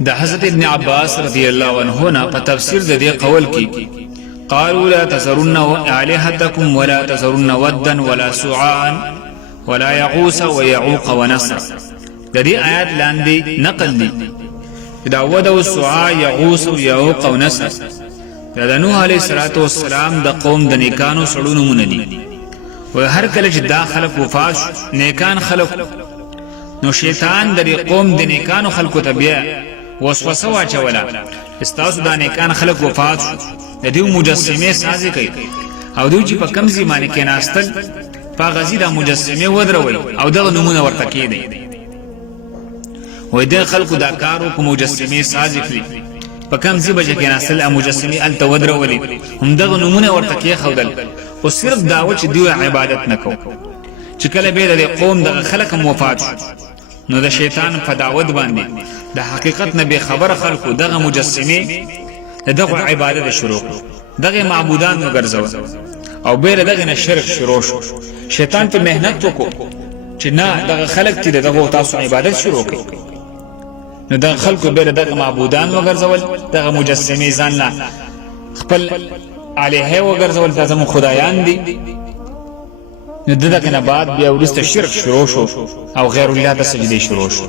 د حضرت ابن عباس رضی الله عنهما په تفسیر د دې قول کې قالوا لا تذرن آلهتكم ولا تذرن ودا ولا سواعا ولا يغوث ويعوق ونسر. د دې آیات لاندې نقل دي دا ود او سواع يغوث او يعوق او نسر د نوح علیه السلام د قوم د نیکانو سړونو مونږ دي. و هر کله چې دا خلق وفات نیکان خلق نو شیطان د قوم د نیکانو خلقو ته بیا وسوسه واچوله استاسو د نیکان خلق وفات د دې مجسمه سازي کوي او دوی چې په کمزې باندې کې ناستل په غزي د مجسمه ودروي او دغه نمونه ورته کېدی وای د خلقو دا کارو په مجسمه سازي کوي په کمزې بجې کې ناستل مجسمه ال تودرولي هم دغه نمونه ورته کې خودل او صرف داو چې دوی عبادت نکو چې کله به د قوم د خلق وفات نو د شیطان په دعوت باندې د حقیقت نه به خبر خلقو دغه مجسمه دغه عبادت شروع دغه معبودان وګرځول او بیر دغه نه شرک شروع شو. شیطان په مهنت وکړو چې نه دغه خلق ته دغه تاسو عبادت شروع کړي نو دغه خلقو بیر دغه معبودان وګرځول دغه مجسمه ځان لا خپل علیه وګرځول دغه خدایان دي. نو دغه نه بعد بیا ورسته شرک شروع شو او غیر الله ته سجدي شروع شو.